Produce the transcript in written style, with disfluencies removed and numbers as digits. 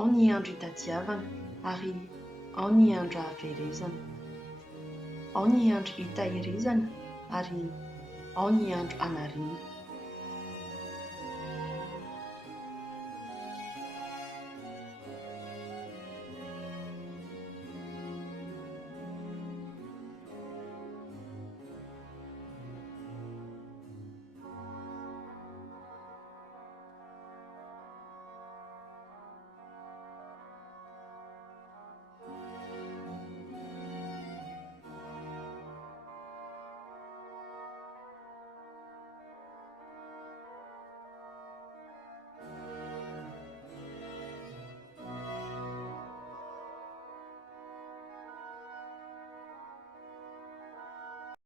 Ao ny andro hitadiavana ary ao ny andro hahaverezana. Ao ny andro hitahirizana ary ao ny andro hanariana.